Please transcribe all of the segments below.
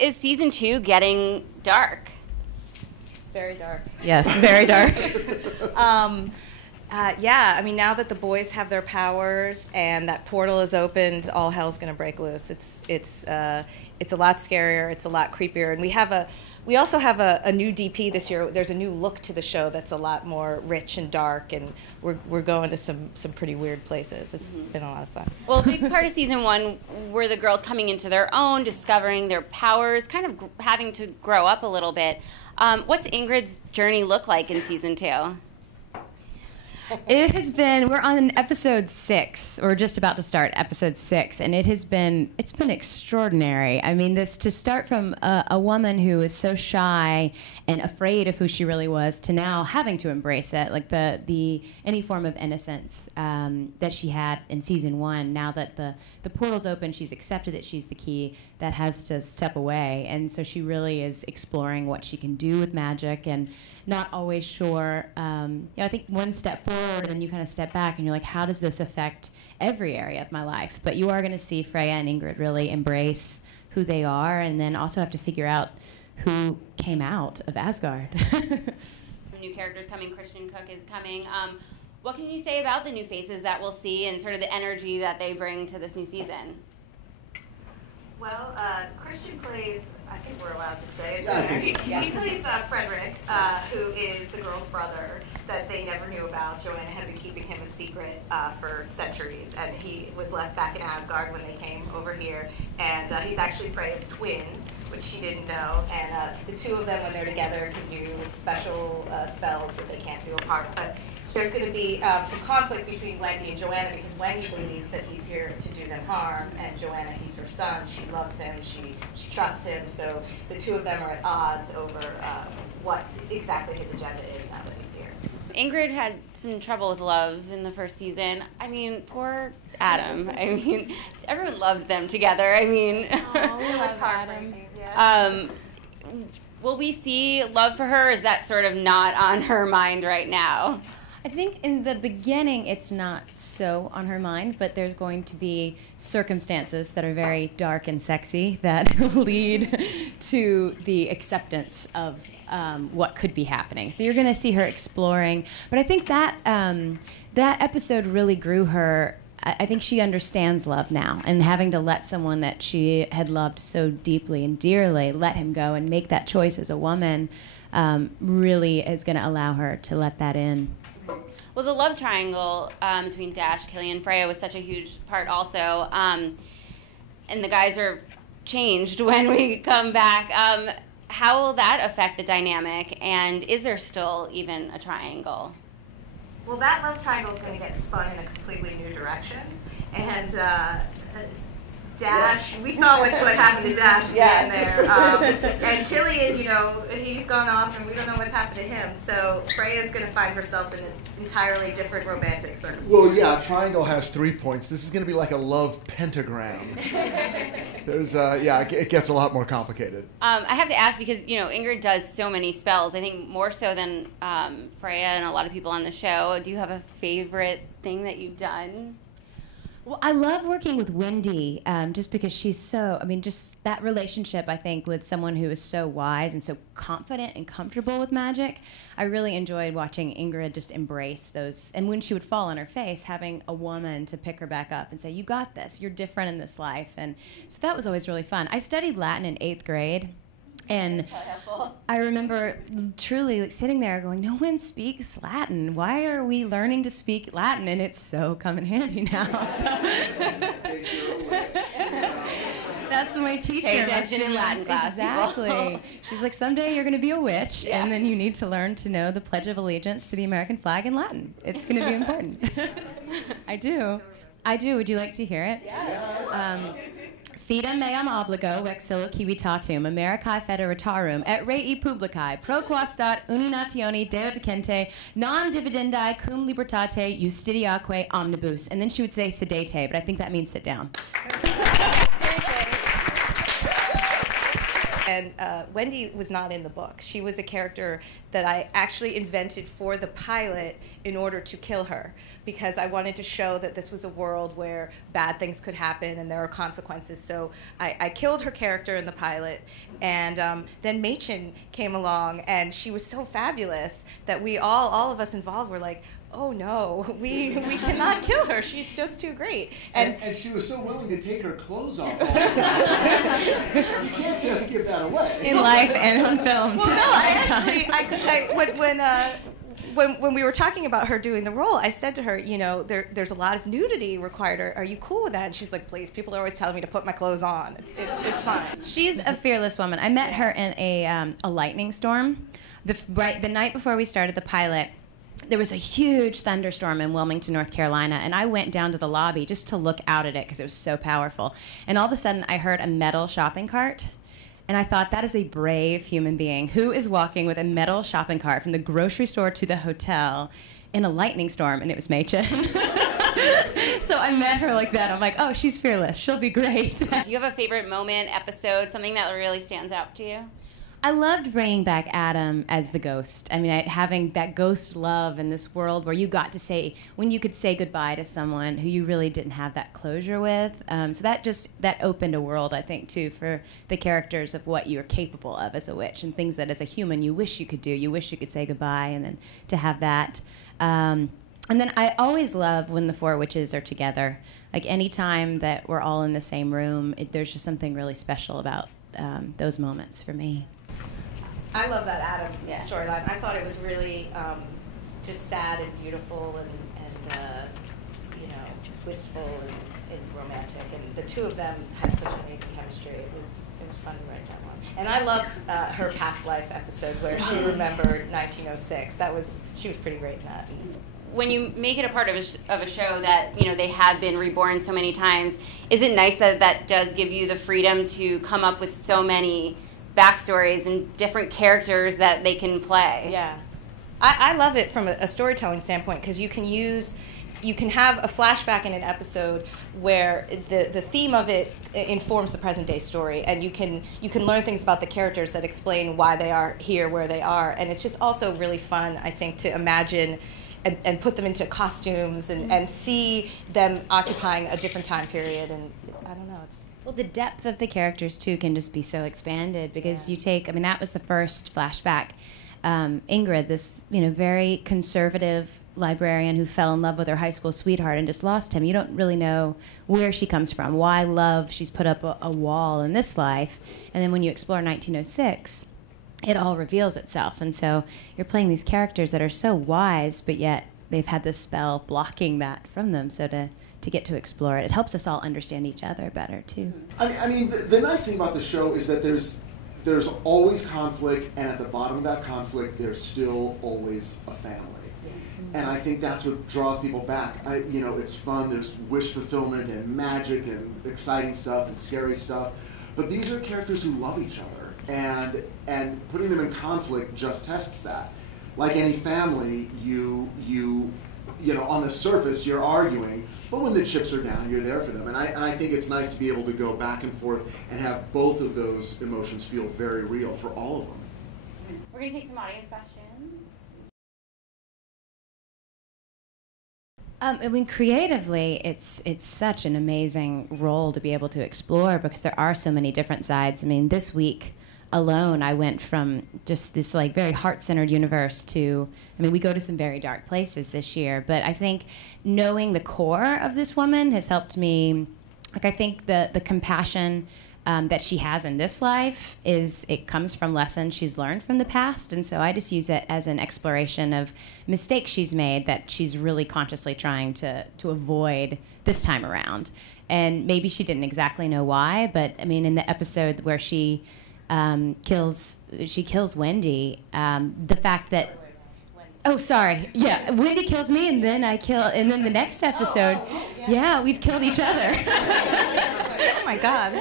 Is season 2 getting dark? Very dark. Yes, very dark. Yeah, I mean, now that the boys have their powers and that portal is opened, all hell's going to break loose. It's a lot scarier. It's a lot creepier, and we also have a new DP this year. There's a new look to the show that's a lot more rich and dark, and we're going to some pretty weird places. It's been a lot of fun. Well, a big part of season 1 were the girls coming into their own, discovering their powers, kind of having to grow up a little bit. What's Ingrid's journey look like in season 2? It has been, we're on episode 6, or just about to start episode 6, and it's been extraordinary. I mean, to start from a woman who is so shy and afraid of who she really was to now having to embrace it, like any form of innocence that she had in season 1. Now that the portal's open, she's accepted that she's the key that has to step away, and so she really is exploring what she can do with magic and not always sure. I think one step forward and then you kind of step back and you're like, how does this affect every area of my life? But you are going to see Freya and Ingrid really embrace who they are, and then also have to figure out who came out of Asgard. New characters coming. Christian Cook is coming. What can you say about the new faces that we'll see and sort of the energy that they bring to this new season? Well, Christian plays, I think we're allowed to say it. Yeah, he plays Frederick, who is the girl's brother that they never knew about. Joanna had been keeping him a secret for centuries, and he was left back in Asgard when they came over here. And he's actually Freya's twin, which she didn't know. And the two of them, when they're together, can do special spells that they can't do apart. But there's going to be some conflict between Wendy and Joanna, because Wendy believes that he's here to do them harm, and Joanna, he's her son. She loves him. She trusts him. So the two of them are at odds over what exactly his agenda is now that he's here. Ingrid had some trouble with love in the first season. I mean, poor Adam. I mean, everyone loved them together. I mean, It was heartbreaking. Yeah. Will we see love for her? Is that sort of not on her mind right now? I think in the beginning it's not so on her mind, but there's going to be circumstances that are very dark and sexy that lead to the acceptance of what could be happening. So you're going to see her exploring. But I think that that episode really grew her. I think she understands love now, and having to let someone that she had loved so deeply and dearly let him go and make that choice as a woman really is going to allow her to let that in. Well, the love triangle between Dash, Killian, and Freya was such a huge part also. And the guys are changed when we come back. How will that affect the dynamic? And is there still even a triangle? Well, that love triangle is going to get spun in a completely new direction. And Dash, we saw what happened to Dash in there. And Killian, he's gone off and we don't know what's happened to him. So Freya's going to find herself in an entirely different romantic circumstance. Well, yeah, triangle has 3 points. This is going to be like a love pentagram. There's, it gets a lot more complicated. I have to ask because, Ingrid does so many spells. I think more so than Freya and a lot of people on the show. Do you have a favorite thing that you've done? Well, I love working with Wendy just because she's so, just that relationship, I think, with someone who is so wise and so confident and comfortable with magic. I really enjoyed watching Ingrid just embrace those. And when she would fall on her face, having a woman to pick her back up and say, you got this, you're different in this life. And so that was always really fun. I studied Latin in 8th grade. And I remember truly sitting there going, no one speaks Latin. Why are we learning to speak Latin? And it's so come in handy now. That's my teacher. Pay attention in Latin class. Exactly. She's like, someday you're going to be a witch, and then you need to learn to know the Pledge of Allegiance to the American flag in Latin. It's going to be important. I do. Would you like to hear it? Yeah. Fidem meam obligo vexillo civitatum Americae federatarum et rei publicae pro qua stat uninatione deodicente non dividendi cum libertate justitiaque omnibus. And then she would say sedate, but I think that means sit down. and Wendy was not in the book. She was a character that I actually invented for the pilot in order to kill her, because I wanted to show that this was a world where bad things could happen and there are consequences. So I killed her character in the pilot, and then Machen came along, and she was so fabulous that we all of us involved were like, oh no, we cannot kill her. She's just too great. And she was so willing to take her clothes off all the time. You can't just give that away. In life and on film. Well, no, when we were talking about her doing the role, I said to her, you know, there's a lot of nudity required. Are you cool with that? And she's like, please, people are always telling me to put my clothes on. It's fine. She's a fearless woman. I met her in a lightning storm. The night before we started the pilot, there was a huge thunderstorm in Wilmington, North Carolina, and I went down to the lobby just to look out at it because it was so powerful. And all of a sudden, I heard a metal shopping cart, and I thought, that is a brave human being. Who is walking with a metal shopping cart from the grocery store to the hotel in a lightning storm? And it was Machen. So I met her like that. I'm like, oh, she's fearless. She'll be great. Do you have a favorite moment, episode, something that really stands out to you? I loved bringing back Adam as the ghost. I mean, having that ghost love in this world where you got to say, when you could say goodbye to someone who you really didn't have that closure with. So that opened a world, I think, too, for the characters of what you're capable of as a witch and things that as a human you wish you could do. You wish you could say goodbye, and then to have that. And then I always love when the four witches are together. Like any time that we're all in the same room, there's just something really special about those moments for me. I love that Adam storyline. I thought it was really just sad and beautiful and you know, wistful and romantic. And the two of them had such amazing chemistry. It was fun to write that one. And I loved her past life episode where she remembered 1906. She was pretty great in that. When you make it a part of a show that, you know, they have been reborn so many times, is it nice that that does give you the freedom to come up with so many backstories and different characters that they can play? Yeah. I love it from a storytelling standpoint, because you can have a flashback in an episode where the theme of it informs the present day story, and you can learn things about the characters that explain why they are here where they are. And it's just also really fun, I think, to imagine and put them into costumes and see them occupying a different time period. And I don't know, well, the depth of the characters, too, can just be so expanded because you take, I mean, that was the first flashback. Ingrid, this, you know, very conservative librarian who fell in love with her high school sweetheart and just lost him. You don't really know where she comes from, why love, she's put up a wall in this life. And then when you explore 1906, it all reveals itself. And so you're playing these characters that are so wise, but yet they've had this spell blocking that from them. So to get to explore it, it helps us all understand each other better, too. I mean, the nice thing about the show is that there's always conflict, and at the bottom of that conflict, there's still always a family. And I think that's what draws people back. You know, it's fun, there's wish fulfillment and magic and exciting stuff and scary stuff. But these are characters who love each other, and putting them in conflict just tests that. Like any family, you know, on the surface, you're arguing, but when the chips are down, you're there for them. And I think it's nice to be able to go back and forth and have both of those emotions feel very real for all of them. We're going to take some audience questions. I mean, creatively, it's such an amazing role to be able to explore because there are so many different sides. I mean, this week alone, I went from just this like very heart-centered universe to, I mean, we go to some very dark places this year, but I think knowing the core of this woman has helped me. Like, I think the compassion that she has in this life it comes from lessons she's learned from the past, and so I just use it as an exploration of mistakes she's made that she's really consciously trying to avoid this time around. And maybe she didn't exactly know why, but I mean, in the episode where she kills Wendy, the fact that Wendy kills me, and then and then the next episode, we've killed each other. Oh my God.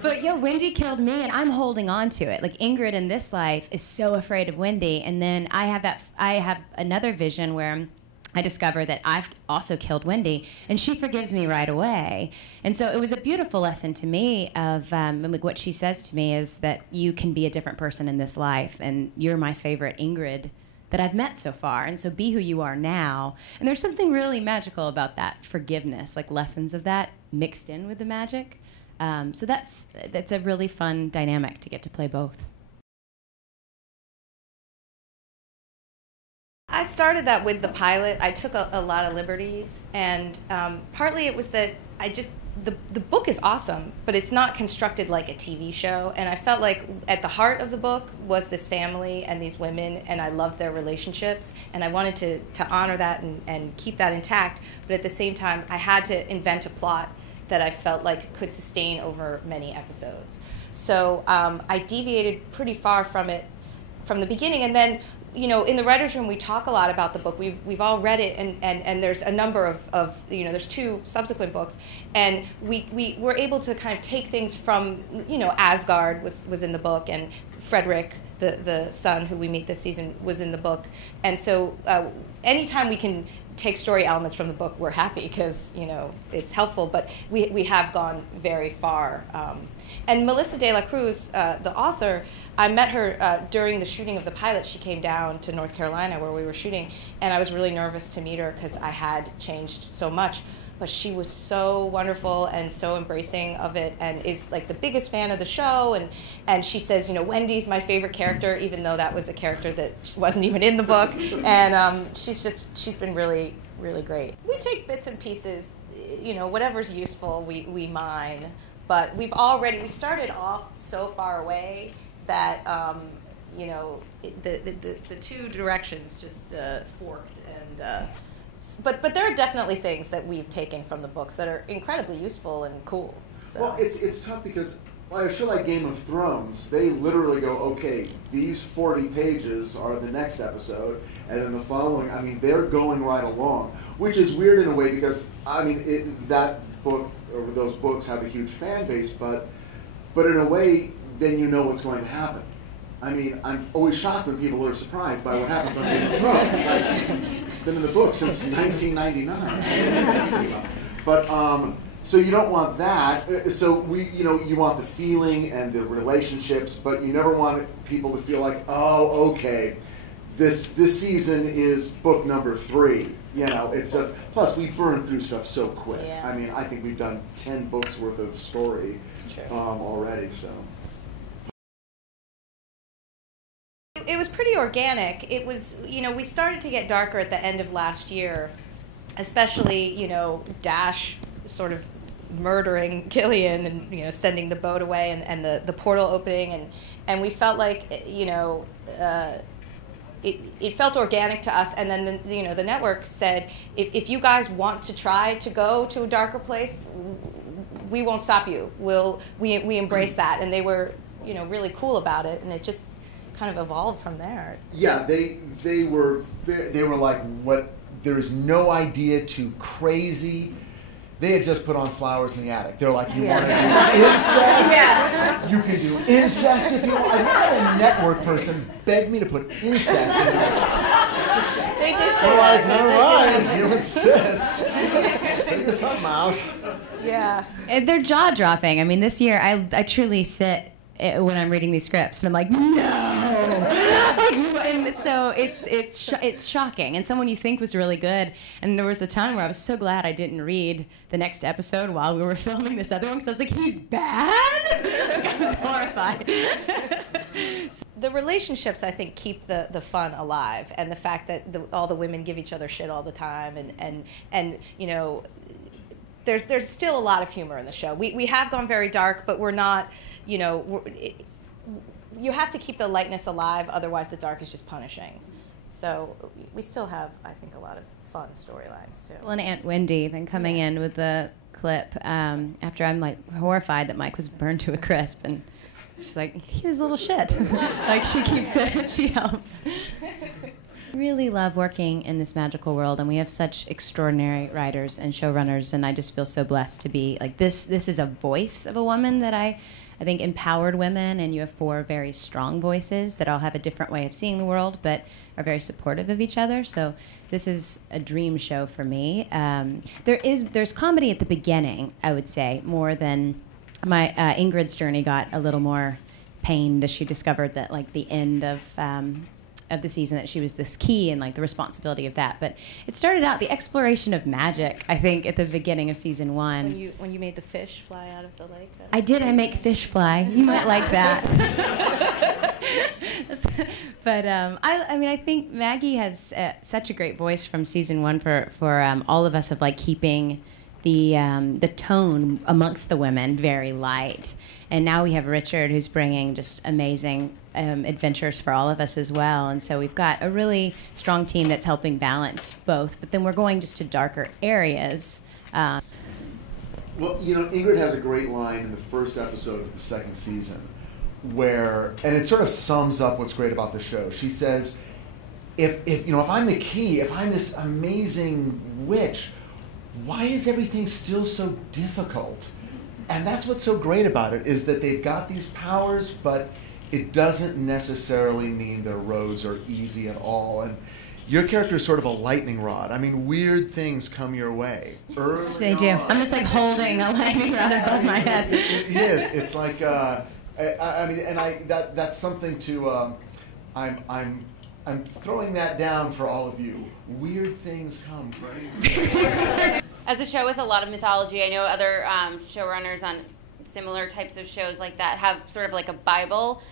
But Wendy killed me, and I'm holding on to it. Like, Ingrid in this life is so afraid of Wendy, and then I have another vision where I discover that I've also killed Wendy, and she forgives me right away. And so it was a beautiful lesson to me of like what she says to me is that you can be a different person in this life, and you're my favorite Ingrid that I've met so far, and so be who you are now. And there's something really magical about that forgiveness, like lessons of that mixed in with the magic. So that's a really fun dynamic to get to play both. I started that with the pilot. I took a lot of liberties, and partly it was that the book is awesome, but it's not constructed like a TV show, and I felt like at the heart of the book was this family and these women, and I loved their relationships, and I wanted to honor that and keep that intact, but at the same time, I had to invent a plot that I felt like could sustain over many episodes. So I deviated pretty far from it from the beginning, and then in the writer's room, we talk a lot about the book. We've all read it, and there's a number of there's 2 subsequent books, and we were able to kind of take things from, Asgard was in the book, and Frederick, the son who we meet this season, was in the book. And so anytime we can take story elements from the book, we're happy because, it's helpful, but we have gone very far. And Melissa de la Cruz, the author, I met her during the shooting of the pilot. She came down to North Carolina where we were shooting, and I was really nervous to meet her because I had changed so much. But she was so wonderful and so embracing of it, and is like the biggest fan of the show. And she says, Wendy's my favorite character, even though that was a character that wasn't even in the book. And she's been really, really great. We take bits and pieces, whatever's useful, we mine. But we started off so far away that the 2 directions just forked, and but there are definitely things that we've taken from the books that are incredibly useful and cool. So. Well, it's tough because a show like Game of Thrones, they literally go, okay, these 40 pages are the next episode, and then the following. They're going right along, which is weird in a way because that book or those books have a huge fan base, but in a way, then you know what's going to happen. I'm always shocked when people are surprised by what happens on Game of Thrones. It's been in the book since 1999. But so you don't want that. So you want the feeling and the relationships, but you never want people to feel like, oh, okay, this season is book number 3. It's just, plus we burn through stuff so quick. Yeah. I think we've done 10 books worth of story already. So it was pretty organic. It was, we started to get darker at the end of last year, especially, Dash sort of murdering Killian and, sending the boat away and the portal opening. And we felt like, it felt organic to us. And then, the network said, if you guys want to try to go to a darker place, we won't stop you. We embrace that. And they were, really cool about it. And it just kind of evolved from there. Yeah, they were like, what? There's no idea too crazy. They had just put on Flowers in the Attic. They're like, you want to do incest? Yeah. You can do incest if you want. I had a network person beg me to put incest in there. They did say We're like, that. all right, if you insist. Figure something out. Yeah. And they're jaw-dropping. This year, I truly sit when I'm reading these scripts, and I'm like, no! And so it's shocking. And someone you think was really good, and there was a time where I was so glad I didn't read the next episode while we were filming this other one, because I was like, he's bad? I was horrified. The relationships, I think, keep the fun alive, and the fact that all the women give each other shit all the time, and there's still a lot of humor in the show. We have gone very dark, but we're not, you have to keep the lightness alive, otherwise the dark is just punishing. So we still have, I think, a lot of fun storylines, too. Well, and Aunt Wendy then coming in with the clip after I'm, horrified that Mike was burned to a crisp, and she's like, he was a little shit. She keeps it, she helps. Really love working in this magical world, and we have such extraordinary writers and showrunners, and I just feel so blessed to be like this. This is a voice of a woman that I think empowered women, and you have 4 very strong voices that all have a different way of seeing the world, but are very supportive of each other. So this is a dream show for me. There's comedy at the beginning, I would say, more than my Ingrid's journey got a little more pained as she discovered that like the end of the season that she was this key and like the responsibility of that. But it started out the exploration of magic, I think, at the beginning of season 1. When you made the fish fly out of the lake. I did. I make fish fly. You might like that. But I mean, I think Maggie has such a great voice from season 1 for all of us of like keeping the tone amongst the women very light. And now we have Richard, who's bringing just amazing adventures for all of us as well. And so we've got a really strong team that's helping balance both. But then we're going just to darker areas. Well, you know, Ingrid has a great line in the first episode of the 2nd season where, and it sort of sums up what's great about the show. She says, if I'm the key, if I'm this amazing witch, why is everything still so difficult? And that's what's so great about it, is that they've got these powers, but it doesn't necessarily mean their roads are easy at all. And your character is sort of a lightning rod. I mean, weird things come your way. They do. I'm just like holding a lightning rod above my head. It is. It's like, that's something to, I'm throwing that down for all of you. Weird things come for anybody. As a show with a lot of mythology, I know other showrunners on similar types of shows like that have sort of like a Bible.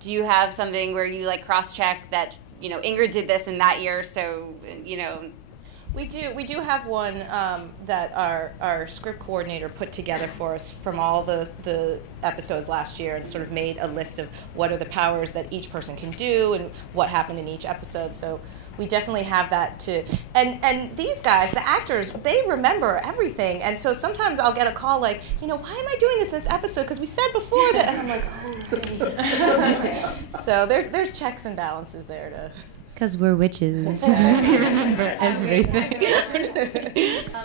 Do you have something where you like cross-check that, you know, Ingrid did this in that year, so, you know? We do have one that our script coordinator put together for us from all the episodes last year, and sort of made a list of what are the powers that each person can do and what happened in each episode. So we definitely have that too. And these guys, the actors, they remember everything. And so sometimes I'll get a call like, you know, why am I doing this episode? Because we said before that. And I'm like, oh, so there's checks and balances there to. Because we're witches. We remember everything.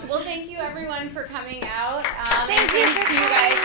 Well, thank you everyone for coming out. Thank you to you guys